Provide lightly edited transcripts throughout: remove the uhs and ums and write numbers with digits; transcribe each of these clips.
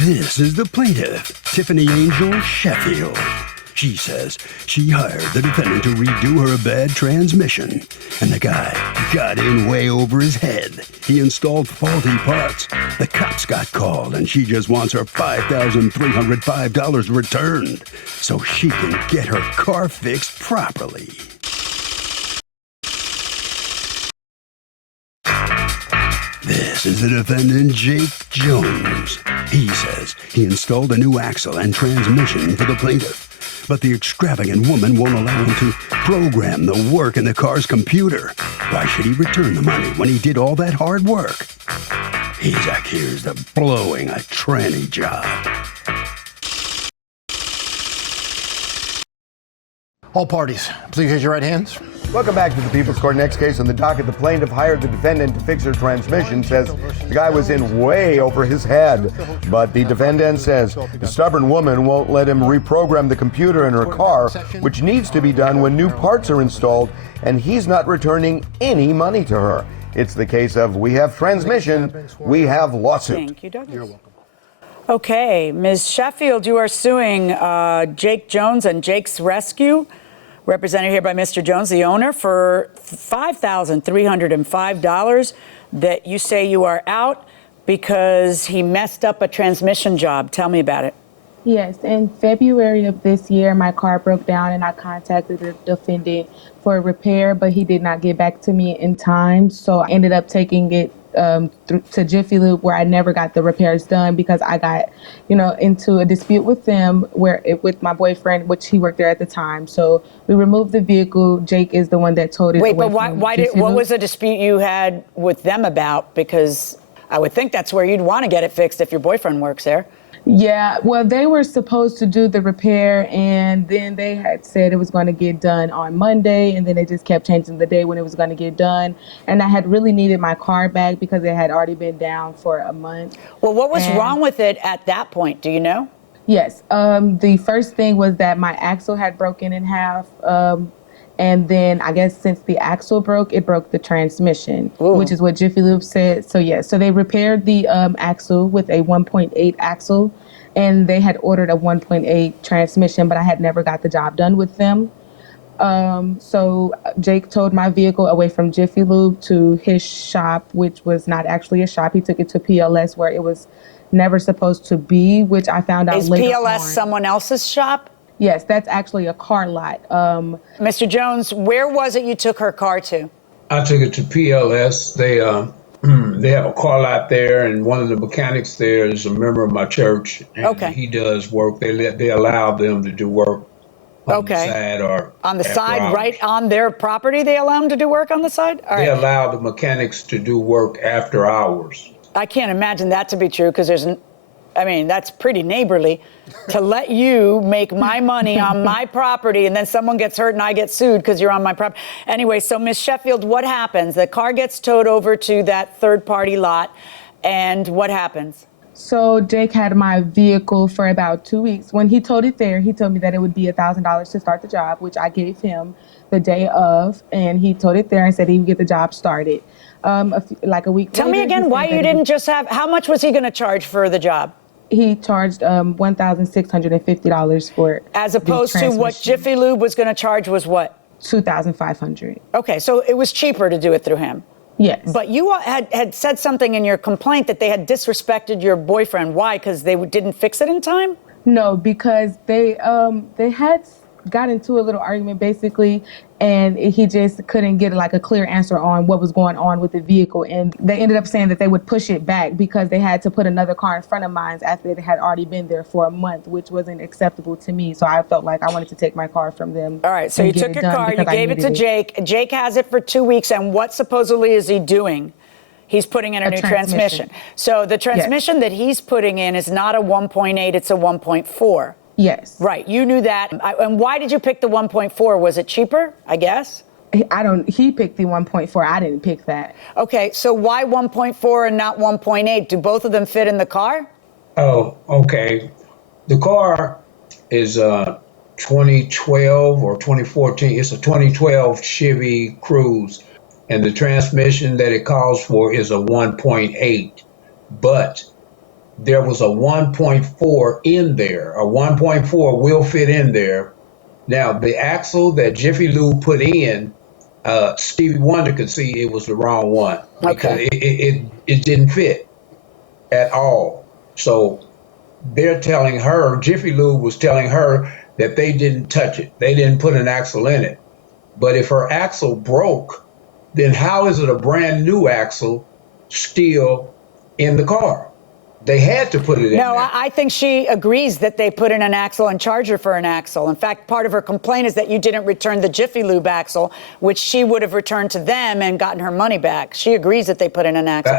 This is the plaintiff, Tiffany Angel Sheffield. She says she hired the defendant to redo her bad transmission, and the guy got in way over his head. He installed faulty parts. The cops got called, and she just wants her $5,305 returned so she can get her car fixed properly. This is the defendant, Jake Jones. He says he installed a new axle and transmission for the plaintiff, but the extravagant woman won't allow him to program the work in the car's computer. Why should he return the money when he did all that hard work? He's accused of blowing a tranny job. All parties, please raise your right hands. Welcome back to the People's Court. Next case on the docket, the plaintiff hired the defendant to fix her transmission, says the guy was in way over his head. But the defendant says the stubborn woman won't let him reprogram the computer in her car, which needs to be done when new parts are installed, and he's not returning any money to her. It's the case of we have transmission, we have lawsuit. Thank you, Douglas. You're welcome. Okay, Ms. Sheffield, you are suing Jake Jones and Jake's Rescue, represented here by Mr. Jones, the owner, for $5,305 that you say you are out because he messed up a transmission job. Tell me about it. Yes, in February of this year, my car broke down and I contacted the defendant for a repair, but he did not get back to me in time. So I ended up taking it to Jiffy Lube, where I never got the repairs done because I got, into a dispute with them with my boyfriend, which he worked there at the time. So we removed the vehicle. Jake is the one that towed it. Wait, but what was the dispute you had with them about? Because I would think that's where you'd want to get it fixed if your boyfriend works there. Yeah, well, they were supposed to do the repair, and then they had said it was going to get done on Monday, and then they just kept changing the day when it was going to get done. And I had really needed my car back because it had already been down for a month. Well, what was wrong with it at that point? Do you know? Yes. The first thing was that my axle had broken in half. And then I guess since the axle broke, it broke the transmission, which is what Jiffy Lube said. So, yeah, so they repaired the axle with a 1.8 axle, and they had ordered a 1.8 transmission, but I had never got the job done with them. So Jake towed my vehicle away from Jiffy Lube to his shop, which was not actually a shop. He took it to PLS, where it was never supposed to be, which I found out later on. Is PLS someone else's shop? Yes, that's actually a car lot. Mr. Jones, where was it you took her car to? I took it to PLS. They have a car lot there, and one of the mechanics there is a member of my church. And he does work. They allow them to do work on the side or on the side, hours. right on their property. They allow them to do work on the side. All right. They allow the mechanics to do work after hours. I can't imagine that to be true because that's pretty neighborly to let you make my money on my property and then someone gets hurt and I get sued because you're on my property. Anyway, so Ms. Sheffield, what happens? The car gets towed over to that third party lot, and what happens? So Jake had my vehicle for about 2 weeks. When he towed it there, he told me that it would be $1,000 to start the job, which I gave him the day of, and he towed it there and said he would get the job started. Like a week later. Tell me again why you didn't just have, how much was he going to charge for the job? He charged $1,650 for it. As opposed to what Jiffy Lube was going to charge was what? $2,500. Okay, so it was cheaper to do it through him. Yes. But you had said something in your complaint that they had disrespected your boyfriend. Why? Because they didn't fix it in time? No, because they had got into a little argument basically, and he just couldn't get like a clear answer on what was going on with the vehicle. And they ended up saying that they would push it back because they had to put another car in front of mine after it had already been there for a month, which wasn't acceptable to me. So I felt like I wanted to take my car from them. All right, so you took your car, you gave it to Jake. Jake has it for 2 weeks, and what supposedly is he doing? He's putting in a new transmission. So the transmission that he's putting in is not a 1.8, it's a 1.4. Yes. Right. You knew that. And why did you pick the 1.4? Was it cheaper, I guess? He picked the 1.4. I didn't pick that. Okay. So why 1.4 and not 1.8? Do both of them fit in the car? Oh, okay. The car is 2012 or 2014. It's a 2012 Chevy Cruze. And the transmission that it calls for is a 1.8. But there was a 1.4 in there. A 1.4 will fit in there. Now, the axle that Jiffy Lube put in, Stevie Wonder could see it was the wrong one because it didn't fit at all. So they're telling her, Jiffy Lube was telling her that they didn't touch it. They didn't put an axle in it. But if her axle broke, then how is it a brand new axle still in the car? They had to put it in there. No, I think she agrees that they put in an axle and charge her for an axle. In fact, part of her complaint is that you didn't return the Jiffy Lube axle, which she would have returned to them and gotten her money back. She agrees that they put in an axle.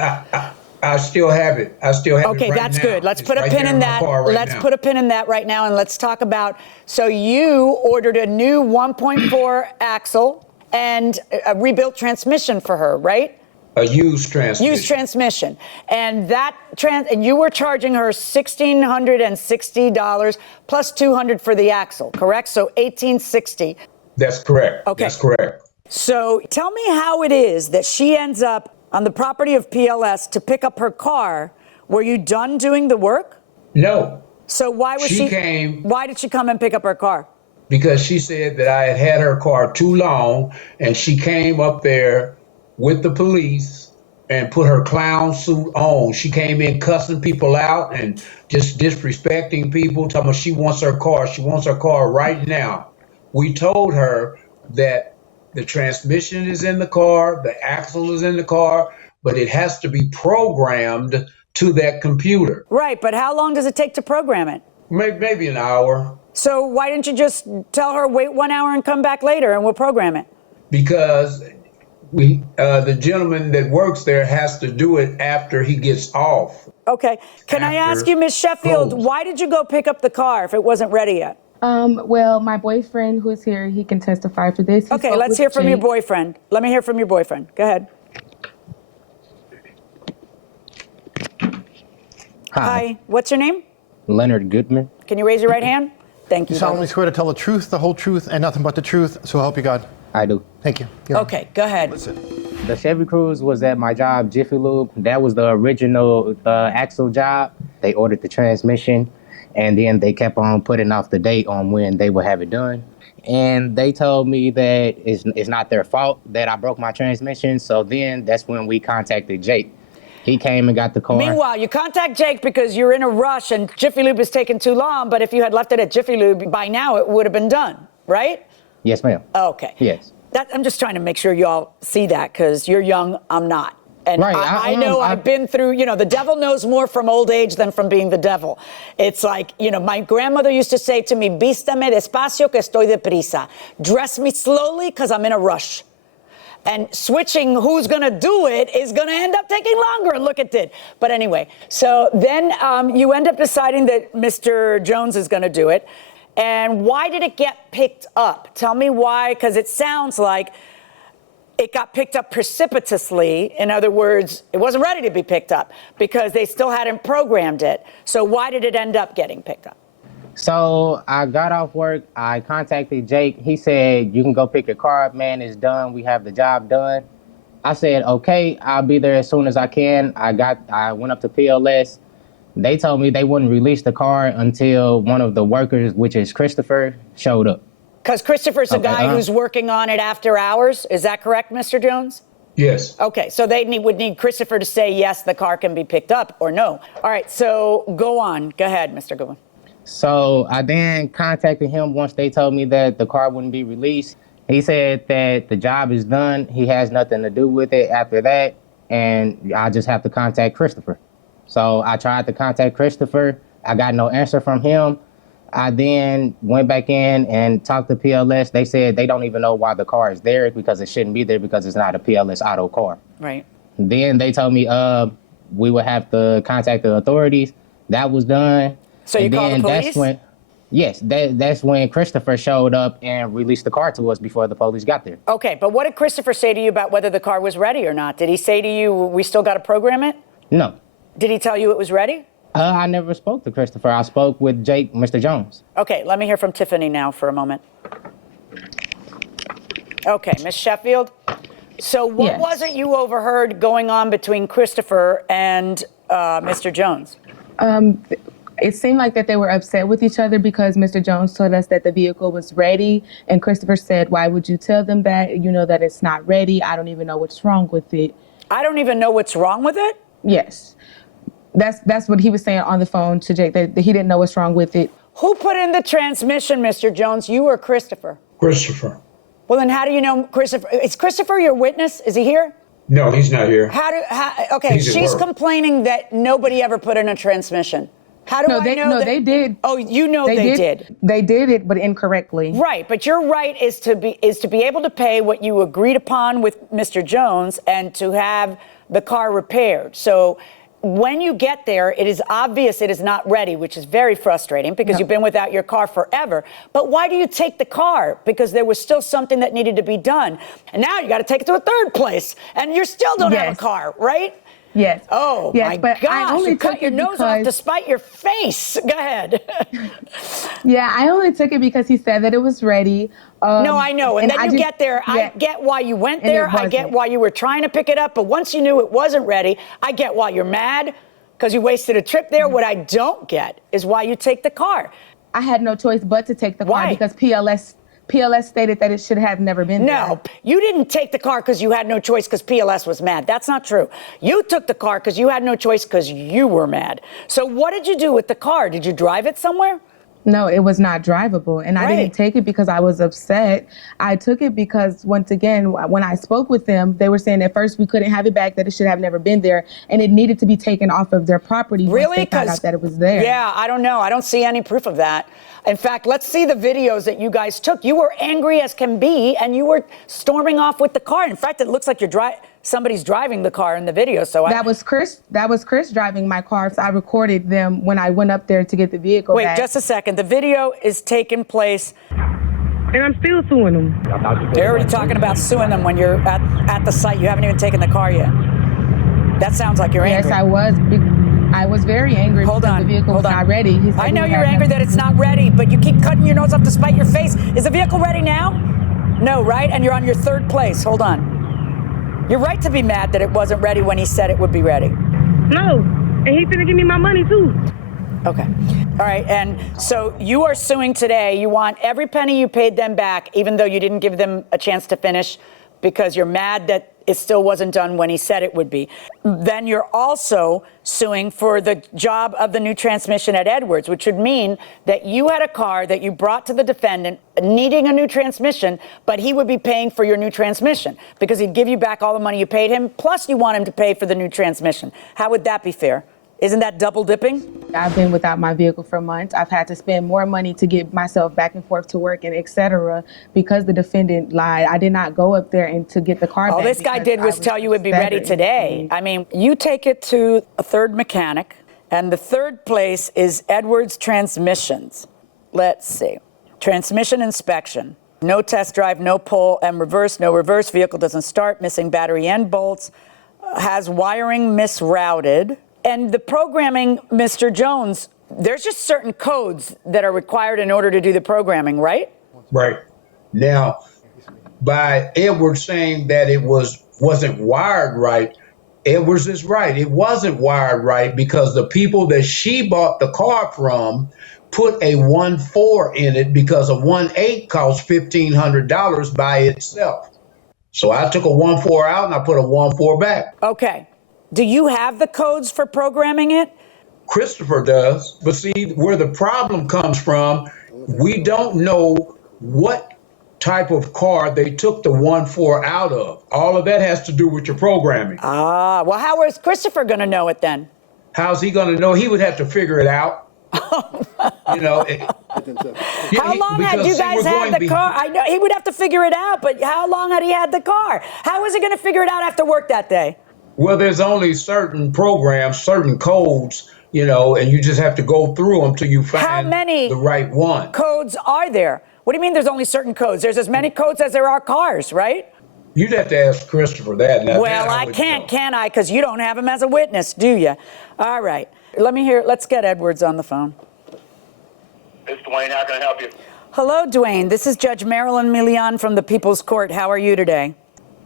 I still have it. I still have it. Okay, right that's now. good. Let's It's put a right pin there in my that. car right Let's now. put a pin in that right now, and let's talk about. So you ordered a new 1.4 axle and a rebuilt transmission for her, right? A used transmission. Used transmission, and and you were charging her $1,660 plus $200 for the axle, correct? So $1,860. That's correct. Okay. That's correct. So tell me how it is that she ends up on the property of PLS to pick up her car. Were you done doing the work? No. So why was She came Why did she come and pick up her car? because she said that I had her car too long, and she came up there with the police and put her clown suit on. She came in cussing people out and just disrespecting people, talking about she wants her car. She wants her car right now. We told her that the transmission is in the car, the axle is in the car, but it has to be programmed to that computer. Right, but how long does it take to program it? Maybe an hour. So why didn't you just tell her, wait 1 hour and come back later and we'll program it? Because the gentleman that works there has to do it after he gets off. Okay. Can I ask you, Ms. Sheffield, close. why did you go pick up the car if it wasn't ready yet? Well, my boyfriend who is here, he can testify for this. He Okay, spoke let's with hear from your Jake. boyfriend. Let me hear from your boyfriend. Go ahead. Hi. What's your name? Leonard Goodman. Can you raise your right hand? Thank you. You solemnly swear to tell the truth, the whole truth, and nothing but the truth, so help you God. I do. Thank you. Okay, go ahead. The Chevy Cruze was at my job, Jiffy Lube. That was the original axle job. They ordered the transmission, and then they kept on putting off the date on when they would have it done. And they told me that it's not their fault that I broke my transmission. So then that's when we contacted Jake. He came and got the car. Meanwhile, you contact Jake because you're in a rush and Jiffy Lube is taking too long, but if you had left it at Jiffy Lube, by now it would have been done, right? Yes, ma'am. Okay. Yes. I'm just trying to make sure y'all see that because you're young, I'm not. And Right, I know I've been through, the devil knows more from old age than from being the devil. It's like, my grandmother used to say to me, vístame despacio que estoy deprisa. Dress me slowly because I'm in a rush. And switching who's going to do it is going to end up taking longer. Look, it did. But anyway, so then you end up deciding that Mr. Jones is going to do it. And why did it get picked up? Tell me why, because it sounds like it got picked up precipitously. In other words, it wasn't ready to be picked up because they still hadn't programmed it. So why did it end up getting picked up? So I got off work. I contacted Jake. He said, you can go pick your car up, man. It's done. We have the job done. I said, okay, I'll be there as soon as I can. I went up to PLS. They told me they wouldn't release the car until one of the workers, which is Christopher, showed up. Because Christopher's the guy who's working on it after hours. Is that correct, Mr. Jones? Yes. Okay, so they would need Christopher to say, yes, the car can be picked up, or no. All right, so go on. Go ahead, Mr. Goodwin. So I then contacted him once they told me that the car wouldn't be released. He said that the job is done. He has nothing to do with it after that, and I just have to contact Christopher. So I tried to contact Christopher. I got no answer from him. I then went back in and talked to PLS. They said they don't even know why the car is there because it shouldn't be there because it's not a PLS auto car. Right. Then they told me we would have to contact the authorities. That was done. So you called the police? That's when Christopher showed up and released the car to us before the police got there. Okay, but what did Christopher say to you about whether the car was ready or not? Did he say to you, we still got to program it? No. Did he tell you it was ready? I never spoke to Christopher. I spoke with Jake, Mr. Jones. Okay, let me hear from Tiffany now for a moment. Okay, Ms. Sheffield. So what was it you overheard going on between Christopher and Mr. Jones? It seemed like that they were upset with each other because Mr. Jones told us that the vehicle was ready, and Christopher said, "Why would you tell them that? You know that it's not ready. I don't even know what's wrong with it." I don't even know what's wrong with it? Yes. That's what he was saying on the phone to Jake, that he didn't know what's wrong with it. Who put in the transmission, Mr. Jones? You or Christopher? Christopher. Well, then how do you know Christopher? Is Christopher your witness? Is he here? No, he's not here. Okay, He's at she's work. complaining that nobody ever put in a transmission. How do I know No, that? they did. Oh, you know they did. They did it, but incorrectly. Right, but your right is to be able to pay what you agreed upon with Mr. Jones and to have the car repaired. So when you get there, it is obvious it is not ready, which is very frustrating because you've been without your car forever. But why do you take the car? Because there was still something that needed to be done. And now you got to take it to a third place, and you still don't have a car, right? Yes. Oh, yes, my but gosh, I only you took cut your it nose off because- to spite your face. Go ahead. Yeah, I only took it because he said that it was ready. No, I know. And then I you just- get there. yeah. I get why you went And it there. I get wasn't. why you were trying to pick it up. But once you knew it wasn't ready, I get why you're mad because you wasted a trip there. What I don't get is why you take the car. I had no choice but to take the car Why? because PLS stated that it should have never been there. No, you didn't take the car because you had no choice because PLS was mad. That's not true. You took the car because you had no choice because you were mad. So what did you do with the car? Did you drive it somewhere? No, it was not drivable. And I Right. didn't take it because I was upset. I took it because, once again, when I spoke with them, they were saying at first we couldn't have it back, that it should have never been there, and it needed to be taken off of their property once Really? they found out that it was there. Yeah, I don't know. I don't see any proof of that. In fact, let's see the videos that you guys took. You were angry as can be, and you were storming off with the car. In fact, it looks like somebody's driving the car in the video. So That was Chris driving my car. So I recorded them when I went up there to get the vehicle Wait, back. just a second. The video is taking place. And I'm still suing them. They're already talking about suing them when you're at the site. You haven't even taken the car yet. That sounds like you're angry. Yes, I was. I was very angry Hold because on, the vehicle hold was on. not ready. He said I know he you're had angry nothing that it's to not ready, but you keep cutting your nose off to spite your face. Is the vehicle ready now? No, right? And you're on your third place. Hold on. You're right to be mad that it wasn't ready when he said it would be ready. No, and he's gonna give me my money too. Okay. All right. And so you are suing today. You want every penny you paid them back, even though you didn't give them a chance to finish because you're mad that it still wasn't done when he said it would be. Then you're also suing for the job of the new transmission at Edwards, which would mean that you had a car that you brought to the defendant needing a new transmission, but he would be paying for your new transmission because he'd give you back all the money you paid him, plus you want him to pay for the new transmission. How would that be fair? Isn't that double dipping? I've been without my vehicle for months. I've had to spend more money to get myself back and forth to work and et cetera because the defendant lied. I did not go up there and to get the car back. All this guy did was tell you it would be ready today. I mean, you take it to a third mechanic, and the third place is Edwards Transmissions. Let's see. Transmission inspection. No test drive, no pull and reverse, no reverse. Vehicle doesn't start, missing battery end bolts, has wiring misrouted. And the programming, Mr. Jones, there's just certain codes that are required in order to do the programming, right? Right. Now, by Edwards saying that it wasn't wired right, Edwards is right. It wasn't wired right because the people that she bought the car from put a 1.4 in it because a 1.8 costs $1,500 by itself. So I took a 1.4 out and I put a 1.4 back. Okay. Do you have the codes for programming it? Christopher does, but see where the problem comes from, we don't know what type of car they took the 1.4 out of. All of that has to do with your programming. Ah, well, how is Christopher going to know it then? How's he going to know? He would have to figure it out. You know. How long had you guys had the car? I know he would have to figure it out, but how long had he had the car? How was he going to figure it out after work that day? Well, there's only certain programs, certain codes, you know, and you just have to go through them till you find the right one. Codes are there? What do you mean there's only certain codes? There's as many codes as there are cars, right? You'd have to ask Christopher that. Now, well, I can't, can I? Because you don't have him as a witness, do you? All right. Let's get Edwards on the phone. It's Dwayne. How can I help you? Hello, Dwayne. This is Judge Marilyn Milian from the People's Court. How are you today?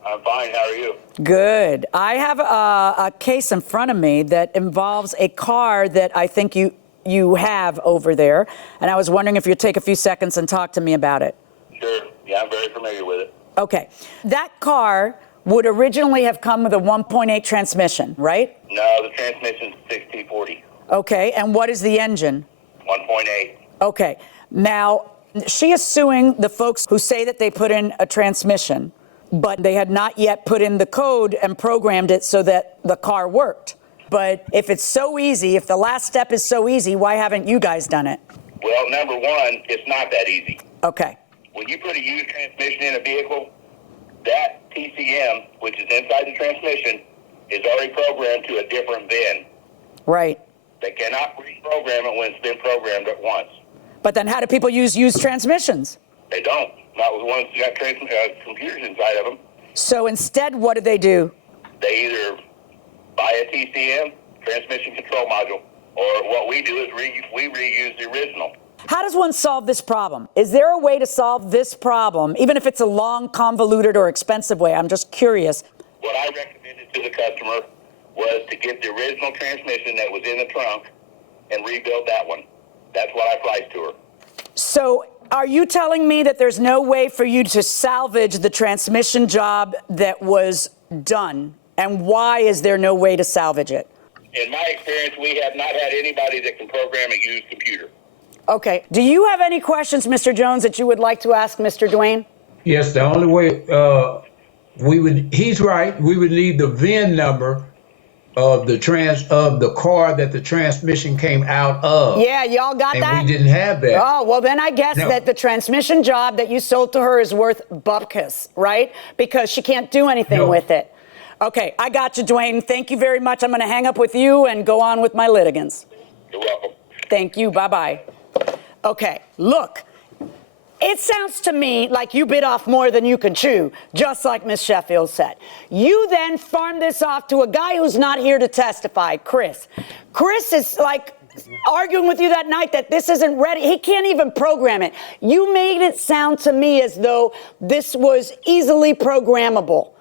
I'm fine. How are you? Good. I have a case in front of me that involves a car that I think you have over there, and I was wondering if you'd take a few seconds and talk to me about it. Sure. Yeah, I'm very familiar with it. Okay. That car would originally have come with a 1.8 transmission, right? No, the transmission's 6T40. Okay. And what is the engine? 1.8. Okay. Now, she is suing the folks who say that they put in a transmission, but they had not yet put in the code and programmed it so that the car worked. But if it's so easy, if the last step is so easy, why haven't you guys done it? Well, number one, it's not that easy. Okay. When you put a used transmission in a vehicle, that TCM, which is inside the transmission, is already programmed to a different VIN. Right. They cannot reprogram it when it's been programmed at once. But then how do people use used transmissions? They don't. Not with ones that got computers inside of them. So instead, what do? They either buy a TCM, transmission control module, or what we do is we reuse the original. How does one solve this problem? Is there a way to solve this problem, even if it's a long, convoluted, or expensive way? I'm just curious. What I recommended to the customer was to get the original transmission that was in the trunk and rebuild that one. That's what I priced to her. So are you telling me that there's no way for you to salvage the transmission job that was done? And why is there no way to salvage it? In my experience, we have not had anybody that can program a used computer. Okay. Do you have any questions, Mr. Jones, that you would like to ask Mr. Dwayne? Yes, the only way he's right. We would need the VIN number of the car that the transmission came out of. Yeah, y'all got that? And we didn't have that. Oh, well, then I guess that the transmission job that you sold to her is worth bupkis, right? Because she can't do anything with it. Okay, I got you, Dwayne. Thank you very much. I'm going to hang up with you and go on with my litigants. You're welcome. Thank you. Bye-bye. Okay, look. It sounds to me like you bit off more than you can chew, just like Ms. Sheffield said. You then farm this off to a guy who's not here to testify, Chris. Chris is like arguing with you that night that this isn't ready. He can't even program it. You made it sound to me as though this was easily programmable.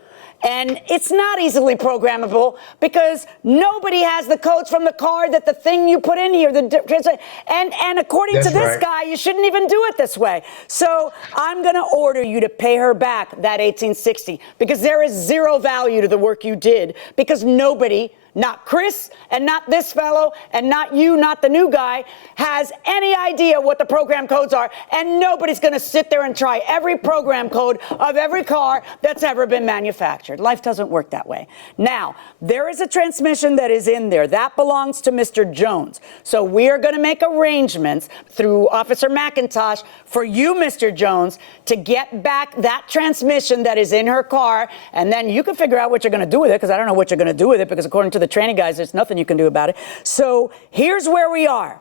And it's not easily programmable because nobody has the codes from the car that the thing you put in here. And according to this guy, you shouldn't even do it this way. So I'm going to order you to pay her back that $1,860 because there is zero value to the work you did because nobody, not Chris and not this fellow and not you, not the new guy, has any idea what the program codes are. And nobody's going to sit there and try every program code of every car that's ever been manufactured. Life doesn't work that way. Now, there is a transmission that is in there. That belongs to Mr. Jones. So we are going to make arrangements through Officer McIntosh for you, Mr. Jones, to get back that transmission that is in her car. And then you can figure out what you're going to do with it because I don't know what you're going to do with it because according to the training guys, there's nothing you can do about it. So here's where we are.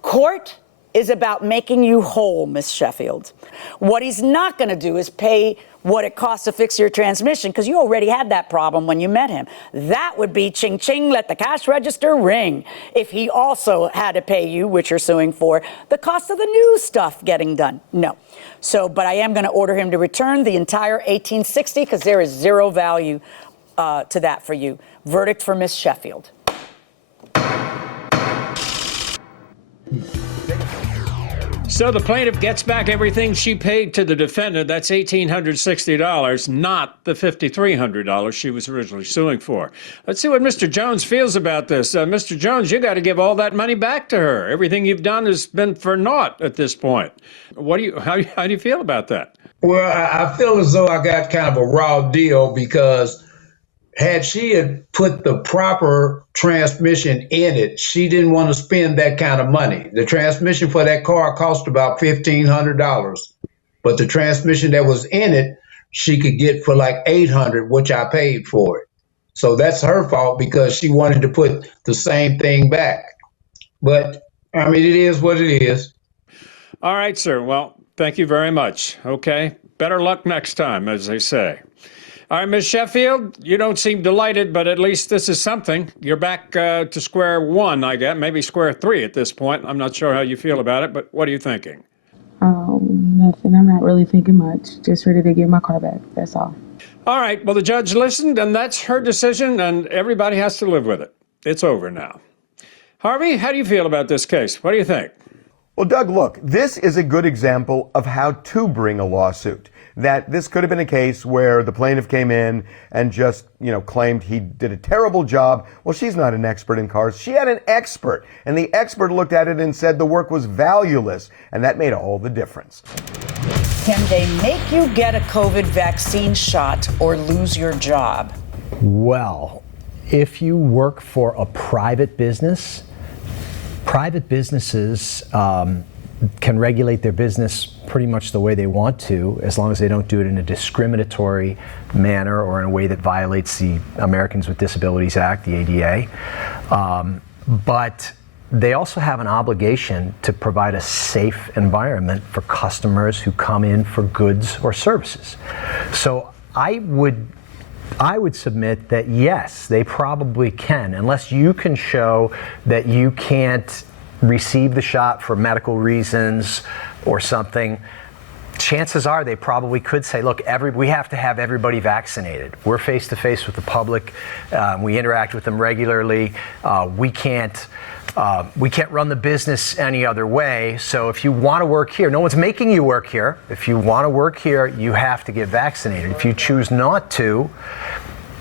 Court is about making you whole, Miss Sheffield. What he's not going to do is pay what it costs to fix your transmission because you already had that problem when you met him. That would be ching ching, let the cash register ring. If he also had to pay you, which you're suing for, the cost of the new stuff getting done. No. So, but I am going to order him to return the entire $1,860 because there is zero value to that for you. Verdict for Miss Sheffield. So the plaintiff gets back everything she paid to the defendant. That's $1,860, not the $5,300 she was originally suing for. Let's see what Mr. Jones feels about this. Mr. Jones, you got to give all that money back to her. Everything you've done has been for naught at this point. How do you feel about that? Well, I feel as though I got kind of a raw deal because had she had put the proper transmission in it, she didn't want to spend that kind of money. The transmission for that car cost about $1,500, but the transmission that was in it, she could get for like $800, which I paid for it. So that's her fault because she wanted to put the same thing back. But I mean, it is what it is. All right, sir. Well, thank you very much. Okay. Better luck next time, as they say. All right, Ms. Sheffield, you don't seem delighted, but at least this is something. You're back to square one, I guess, maybe square three at this point. I'm not sure how you feel about it, but what are you thinking? Nothing. I'm not really thinking much. Just ready to get my car back. That's all. All right, well, the judge listened, and that's her decision, and everybody has to live with it. It's over now. Harvey, how do you feel about this case? What do you think? Well, Doug, look, this is a good example of how to bring a lawsuit. That this could have been a case where the plaintiff came in and just, claimed he did a terrible job. Well, she's not an expert in cars. She had an expert, and the expert looked at it and said the work was valueless, and that made all the difference. Can they make you get a COVID vaccine shot or lose your job? Well, if you work for a private business, private businesses can regulate their business pretty much the way they want to, as long as they don't do it in a discriminatory manner or in a way that violates the Americans with Disabilities Act, the ADA. But they also have an obligation to provide a safe environment for customers who come in for goods or services. So I would submit that yes, they probably can, unless you can show that you can't receive the shot for medical reasons or something. Chances are they probably could say, look, we have to have everybody vaccinated. We're face to face with the public. We interact with them regularly. We can't run the business any other way. So if you want to work here, no one's making you work here. If you want to work here, you have to get vaccinated. If you choose not to,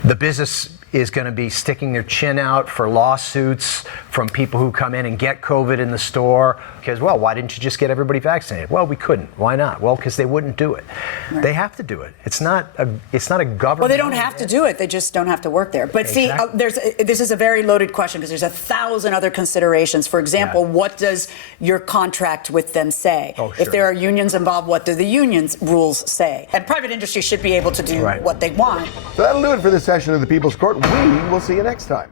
the business is going to be sticking their chin out for lawsuits from people who come in and get COVID in the store. Because, well, why didn't you just get everybody vaccinated? Well, we couldn't. Why not? Well, because they wouldn't do it. Right. They have to do it. It's not a government. Well, they don't have to do it. They just don't have to work there. But exactly. See, this is a very loaded question because there's 1,000 other considerations. For example, what does your contract with them say? Oh, sure. If there are unions involved, what do the unions rules say? And private industry should be able to do what they want. So that'll do it for this session of the People's Court. We will see you next time.